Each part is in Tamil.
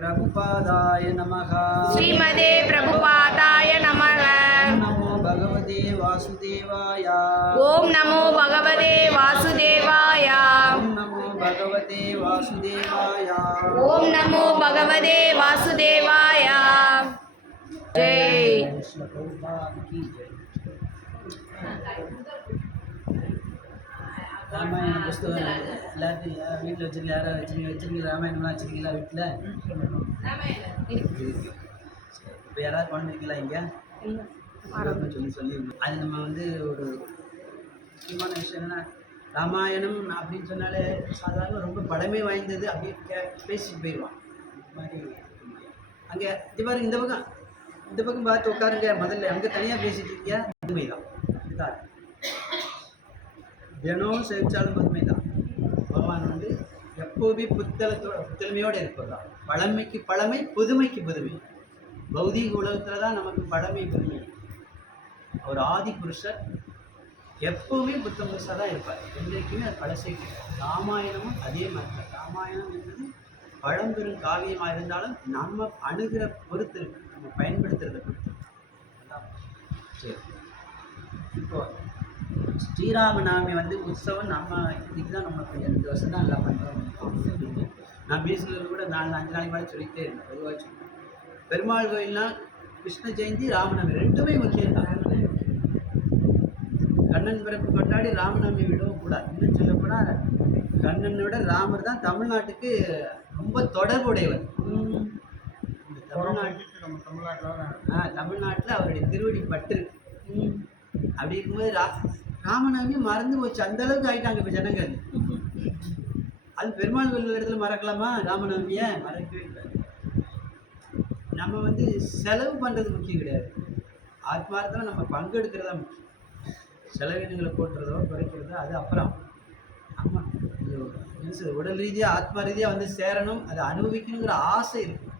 प्रभुपादाय नमः। श्रीमते प्रभुपादाय नमः। नमो भगवते वासुदेवाय। ओम नमो भगवते वासुदेवाय। ओम नमो भगवते वासुदेवाय। ओम नमो भगवते वासुदेवाय। जय ராமாயண புஸ்தகம் எல்லாத்தையும் வீட்டில் வச்சுருக்கீங்க? யாராவது வச்சுருக்கீங்க? ராமாயணம்லாம் வச்சுருக்கீங்களா வீட்டில்? இப்போ யாராவது குழந்தைங்களா இங்கே சொல்லி அது நம்ம வந்து ஒரு முக்கியமான விஷயம் என்னென்னா, ராமாயணம் அப்படின்னு சொன்னாலே சாதாரண ரொம்ப பழமை வாய்ந்தது அப்படியே பேசிட்டு போயிடுவான். இந்த மாதிரி அங்கே இது பாருங்க, இந்த பக்கம் பார்த்து உட்காருங்க. முதல்ல அங்கே தனியாக பேசிட்டு இருக்கியா? உண்மை தான், இதுதான் தினம் சேவிச்சாலும் பதுமை தான். பகவான் வந்து எப்போவுமே புத்தளமையோடு இருப்பதுதான். பழமைக்கு பழமை, புதுமைக்கு புதுமை. பௌதீக உலகத்தில் தான் நமக்கு பழமை புதுமை. அவர் ஆதி புருஷர் எப்போவுமே புத்த புருஷாக தான் இருப்பார். என்றைக்குமே அது பழசை. ராமாயணமும் அதே மாதிரி தான். ராமாயணம் என்பது பழம்பெரும் காவியமாக இருந்தாலும் நம்ம அணுகிற பொறுத்து இருக்கு, நம்ம பயன்படுத்துறதை பொறுத்து. சரி, இப்போ ஸ்ரீராமநவமி வந்து உற்சவம் நம்ம இதுக்கு தான் நம்ம 2 வருஷம் தான் நல்லா பண்ணுறோம். நான் பேசுகிறது கூட 4-5 நாளைக்கு மேலே சொல்லிகிட்டே இருந்தேன். பொதுவாக சொல்லுவேன், பெருமாள் கோயில்னா கிருஷ்ண ஜெயந்தி ராமநவமி ரெண்டுமே முக்கியம் தான். கண்ணன் பிறப்பு கொண்டாடி ராமநவமி விடவும் கூடாது. இன்னும் சொல்லப்போனால் கண்ணனோட ராமர் தான் தமிழ்நாட்டுக்கு ரொம்ப தொடர்புடையவர். தமிழ்நாட்டில் அவருடைய திருவடி பட்டு இருக்கு. அப்படி இருக்கும்போது ராமநவமி மறந்து போச்சு. அந்த அளவுக்கு ஆகிட்டாங்க இப்போ ஜனங்கள். அது பெருமாள் கோயில் இடத்துல மறக்கலாமா? ராமநவமியை மறக்கவே இல்லை. நம்ம வந்து செலவு பண்ணுறது முக்கியம் கிடையாது, ஆத்மார்த்தம் நம்ம பங்கெடுக்கிறதா முக்கியம். செலவினங்களை போட்டுறதோ குறைக்கிறதோ அது அப்புறம். நம்ம உடல் ரீதியாக ஆத்மா ரீதியாக வந்து சேரணும், அதை அனுபவிக்கணுங்கிற ஆசை இருக்கும்.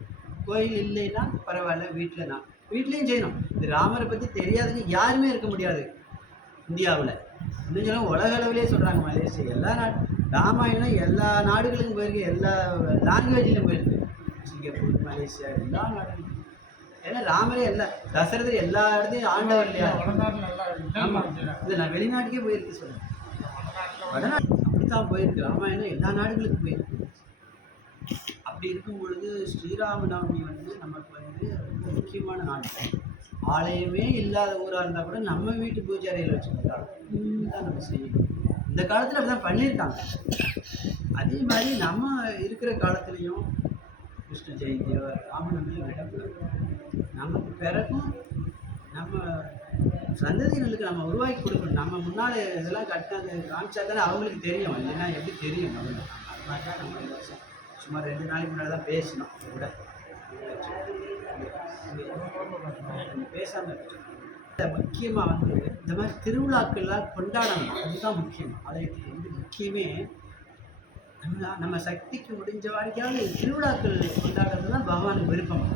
கோயில் இல்லைன்னா பரவாயில்ல, வீட்லேயும் செய்யணும். இது ராமரை பற்றி தெரியாதுன்னு யாருமே இருக்க முடியாது இந்தியாவில். இன்னும் சொல்ல உலக அளவிலே சொல்கிறாங்க. மலேசியா எல்லா ராமாயணம் எல்லா நாடுகளுக்கும் போயிருக்கு, எல்லா லாங்குவேஜ்லையும் போயிருக்கு. சிங்கப்பூர், மலேசியா எல்லா நாடுகளுக்கும். ஏன்னா ராமரே தசரதர் எல்லா இடத்தையும் ஆண்டவர் இல்லையா? ஆமாம், இல்லை நான் வெளிநாட்டுக்கே போயிருக்கு சொல்லுவேன். வடநாடு அப்படித்தான் போயிருக்கு. ராமாயணம் எல்லா நாடுகளுக்கும் போயிருக்கு. அப்படி இருக்கும் பொழுது ஸ்ரீராமநவமி வந்து நமக்கு வந்து ரொம்ப முக்கியமான நாள். ஆலயமே இல்லாத ஊராக இருந்தால் கூட நம்ம வீட்டு பூஜை அறையில் வச்சுக்கிட்டாங்க தான் நம்ம செய்யணும். இந்த காலத்தில் அப்படி தான் பண்ணியிருக்காங்க. அதே மாதிரி நம்ம இருக்கிற காலத்துலேயும் கிருஷ்ண ஜெயந்தியோ ராமநவமியோ விடக்கூடாது. நமக்கு பிறகும் நம்ம சந்ததியினருக்கு நம்ம உருவாக்கி கொடுக்கணும். நம்ம முன்னால் இதெல்லாம் கட்டாங்க காமிச்சா தானே அவங்களுக்கு தெரியும். இல்லைன்னா எப்படி தெரியும்? அவங்க அது மாதிரி தான் நம்ம சுமார் 2 நாளைக்கு முன்னாடி தான் பேசணும். கூட பேசாமல் முக்கியமாக வந்து இந்த மாதிரி திருவிழாக்கள்லாம் கொண்டாடணும். அதுதான் முக்கியம். ஆலயத்துக்கு வந்து முக்கியமே நம்ம சக்திக்கு முடிஞ்ச வரைக்காவது திருவிழாக்கள் கொண்டாடுறது தான் பகவானுக்கு விருப்பம்.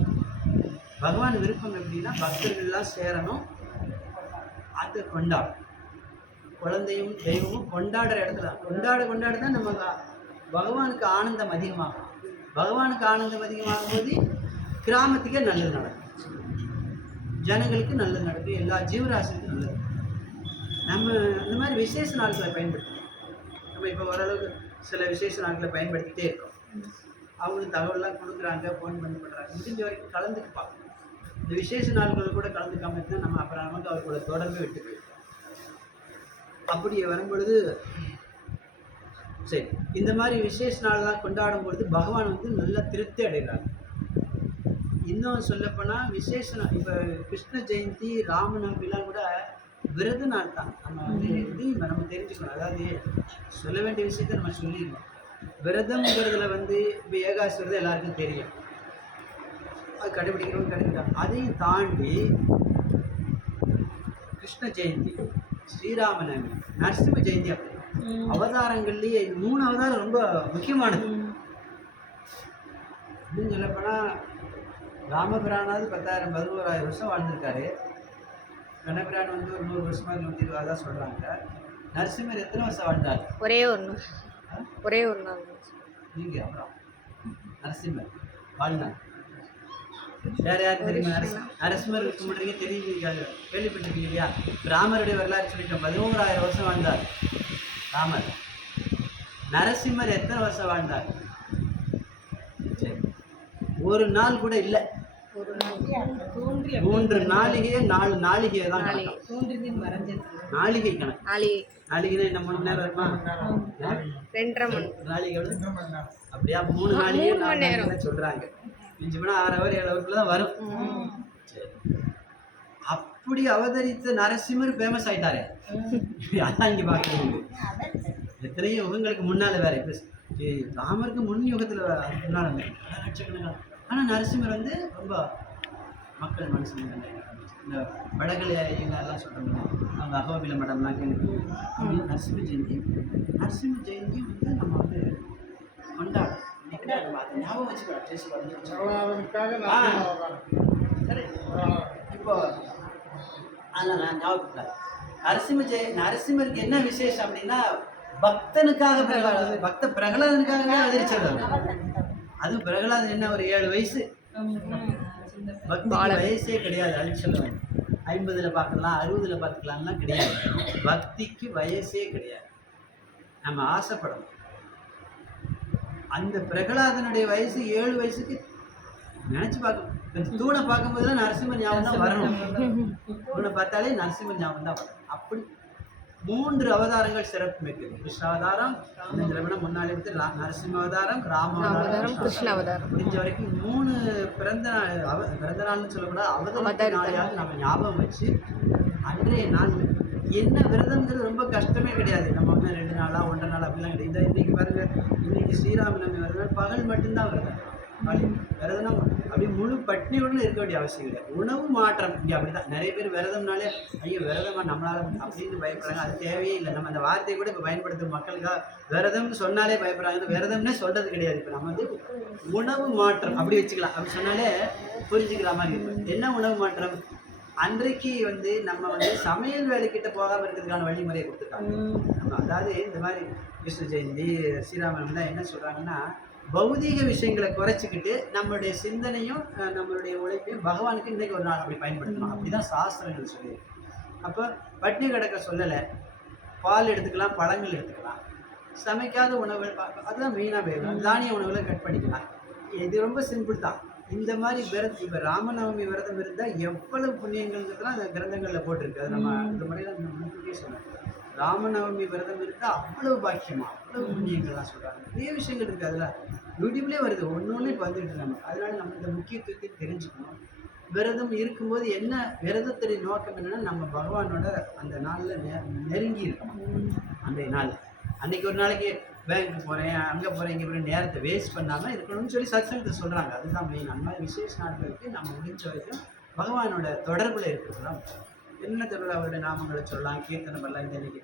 பகவான் விருப்பம் எப்படின்னா பக்தர்கள்லாம் சேரணும், அதை கொண்டாடும். குழந்தையும் தெய்வமும் கொண்டாடுற இடத்துல கொண்டாட தான் நம்ம பகவானுக்கு ஆனந்தம் அதிகமாகும். பகவானுக்கு ஆனந்தம் அதிகமாகும் போது கிராமத்துக்கே நல்லது நடக்கும், ஜனங்களுக்கு நல்லது நடக்கும், எல்லா ஜீவராசிக்கும் நல்லது. நம்ம இந்த மாதிரி விசேஷ நாட்களை பயன்படுத்தணும். நம்ம இப்போ ஓரளவுக்கு சில விசேஷ நாட்களை பயன்படுத்திகிட்டே இருக்கோம். அவங்களுக்கு தகவல்லாம் கொடுக்குறாங்க, ஃபோன் பண்ணி பண்ணுறாங்க. முடிஞ்ச வரைக்கும் கலந்துக்குப்பாங்க. இந்த விசேஷ நாட்கள் கூட கலந்துக்காம இருந்தால் நம்ம அப்புறம் நமக்கு அவர் கூட தொடர்பு விட்டு போயிடும். அப்படி வரும்பொழுது சரி, இந்த மாதிரி விசேஷ நாள்லாம் கொண்டாடும் பொழுது பகவான் வந்து நல்லா திருப்தி அடைகிறார். இன்னும் சொல்லப்போனால் விசேஷ நாள் இப்போ கிருஷ்ண ஜெயந்தி ராமநவமிலாம் கூட விரத நாள் தான். நம்ம வந்து இதையும் நம்ம தெரிஞ்சுக்கணும். அதாவது சொல்ல வேண்டிய விஷயத்த நம்ம சொல்லிடணும். விரதம்ங்கிறதுல வந்து இப்போ ஏகாசி விரதம் எல்லாருக்கும் தெரியும், அது கடைபிடிக்கிறவங்க கடைபிடிக்கிறாங்க. அதையும் தாண்டி கிருஷ்ண ஜெயந்தி, ஸ்ரீராமநவமி, நரசிம்ம ஜெயந்தி, அப்படி அவதாரங்கள்லேயே 3 அவதாரம் ரொம்ப முக்கியமானது. இன்னும் சொல்லப்போனால் ராமபிரானாவது 10,000-11,000 வருஷம் வாழ்ந்திருக்காரு. கண்ணபிரான் வந்து ஒரு 100 வருஷமாக 120 தான் சொல்கிறாங்க. நரசிம்மர் எத்தனை வருஷம் வாழ்ந்தார்? ஒரே ஒரு நாள். நீங்கள் அப்புறம் நரசிம்மர் வாழ்ந்தார். வேற யார் தெரியுமா? நரசிம்மர் கும்பிடுறீங்க தெரியுங்க, கேள்விப்பட்டிருக்கீங்க இல்லையா? ராமருடைய வரலாறு சொல்லிட்டோம். 11,000 வருஷம் வாழ்ந்தார் ராமர். நரசிம்மர் எத்தனை வருஷம் வாழ்ந்தார்? சரி, ஒரு நாள் கூட இல்லை. 3 நாளிகையே 4 நாளிகையை தான் கணக்கு. நாளிகை கணக்கு. நாளிகைனா என்ன, 3 மணி நேரம் இருக்குமா? 2.5 மணி நாளிகை அப்படியா? 3 நாளிகை 4 மணி நேரம் சொல்றாங்க. மிஞ்சி போனா 6 ஹவர் 7 ஹவருக்குள்ள தான் வரும். சரி, அப்படி அவதரித்த நரசிம்மர் ஃபேமஸ் ஆயிட்டாரு. அதான் இங்க பார்க்கறது. எத்தனையோ யுகங்களுக்கு முன்னால வேற. இப்போ ராமருக்கு முன் யுகத்துல முன்னால லட்சக்கணக்கான. ஆனா நரசிம்மர் வந்து ரொம்ப மக்கள் மனசு இந்த வடகலை எல்லாம் சொல்றாங்க, அவங்க அகோபில மடம்லாம் கேள்வி. நரசிம்ம ஜெயந்தி வந்து நம்ம வந்து கொண்டாடும். அதை ஞாபகம் வச்சுக்கலாம். இப்போ அதில் நான் ஞாபகப்படுத்தல. நரசிம்மருக்கு என்ன விசேஷம் அப்படின்னா, பக்தனுக்காக பக்த பிரகலாதனுக்காகவே அவதரிச்சது. அதுவும் பிரகலாதன் என்ன ஒரு 7 வயசு. பக்திக்கு வயசே கிடையாது. அது சொல்லுவாங்க 50ல் பார்க்கலாம் 60ல் பார்த்துக்கலாம்லாம் கிடையாது. பக்திக்கு வயசே கிடையாது. நம்ம ஆசைப்படணும். அந்த பிரகலாதனுடைய வயசு 7 வயசுக்கு நினைச்சு பார்க்கணும். தூணை பார்க்கும்போதுலாம் நரசிம்மர் ஞாபகம் தான் வரணும். தூணை பார்த்தாலே நரசிம்மர் ஞாபகம் தான் வரணும். அப்படி 3 அவதாரங்கள் சிறப்பு மிக்கது. கிருஷ்ணாவதாரம், முன்னாடி எடுத்து நரசிம்ம அவதாரம், ராமாவதாரம், கிருஷ்ண அவதாரம். முடிஞ்ச வரைக்கும் 3 பிறந்த நாள்னு சொல்லக்கூடாது, அவதார நாளையாவது நம்ம ஞாபகம் வச்சு அன்றைய நாள் என்ன விரதம்ங்கிறது ரொம்ப கஷ்டமே கிடையாது. நம்ம வந்து 2 நாளா 1.5 நாள் அப்படிலாம் கிடையாது. இன்னைக்கு பாருங்க, இன்னைக்கு ஸ்ரீராமநவமி வருது, பகல் மட்டும்தான் விரதம். விரதம் அப்படி முழு பட்னியோடு இருக்க வேண்டிய அவசியம் கிடையாது. உணவு மாற்றம் இங்கே அப்படிதான். நிறைய பேர் விரதம்னாலே ஐயோ விரதமா நம்மளால அப்படின்னு பயப்படுறாங்க. அது தேவையே இல்லை. நம்ம அந்த வார்த்தையை கூட இப்போ பயன்படுத்தும் மக்களுக்காக விரதம்னு சொன்னாலே பயப்படுறாங்க. விரதம்னே சொல்றது கிடையாது. இப்போ நம்ம வந்து உணவு மாற்றம் அப்படி வச்சுக்கலாம். அப்படி சொன்னாலே புரிஞ்சுக்கிற மாதிரி இருக்கும். என்ன உணவு மாற்றம்? அன்றைக்கு வந்து நம்ம வந்து சமையல் வேலைக்கிட்ட போகாமல் இருக்கிறதுக்கான வழிமுறையை கொடுத்துருக்காங்க. நம்ம அதாவது இந்த மாதிரி கிருஷ்ண ஜெயந்தி, ஸ்ரீராமன் என்ன சொல்றாங்கன்னா, பௌதீக விஷயங்களை குறைச்சிக்கிட்டு நம்மளுடைய சிந்தனையும் நம்மளுடைய உழைப்பையும் பகவானுக்கு இன்றைக்கு ஒரு நாள் அப்படி பயன்படுத்தணும். அப்படிதான் சாஸ்திரங்கள் சொல்லியிருக்கு. அப்போ பட்டினி கிடக்க சொல்லலை. பால் எடுத்துக்கலாம், பழங்கள் எடுத்துக்கலாம், சமைக்காத உணவுகள் அதுதான் மெயினாக வேணும். தானிய உணவுகளை கட் பண்ணிக்கலாம். இது ரொம்ப சிம்பிள் தான். இந்த மாதிரி விரதம் இப்போ ராமநவமி விரதம் இருந்தால் எவ்வளவு புண்ணியங்கள்ன்றதுலாம் அந்த கிரந்தங்களில் போட்டிருக்கு. அது நம்ம இந்த முறையில் முன்கூட்டியே சொன்னோம். ராமநவமி விரதம் இருந்தால் அவ்வளவு பாக்கியமா, அவ்வளவு புண்ணியங்கள்லாம் சொல்கிறாங்க. நிறைய விஷயங்கள் இருக்குது. அதில் யூடியூப்லேயே வருது, ஒன்று இப்போ வந்துட்டு நமக்கு. அதனால நம்ம இந்த முக்கியத்துவத்தை தெரிஞ்சுக்கணும். விரதம் இருக்கும்போது என்ன விரதத்துடைய நோக்கம் என்னென்னா, நம்ம பகவானோட அந்த நாளில் நெருங்கி இருக்கணும். அன்றைய நாள் அன்றைக்கி ஒரு நாளைக்கு பேங்க்கு போகிறேன், அங்கே போகிறேன், இங்கே போகிறேன் நேரத்தை வேஸ்ட் பண்ணாமல் இருக்கணும்னு சொல்லி சத்சங்கத்தை சொல்கிறாங்க. அதுதான் மெயின். அந்த மாதிரி விசேஷ நாட்களுக்கு நம்ம முடிஞ்ச வரைக்கும் பகவானோட தொடர்பில் இருக்கிறது தான். என்ன தொடர்பு? அவருடைய நாமங்களை சொல்லலாம், கீர்த்தனை பண்ணலாம். இந்த இன்னைக்கு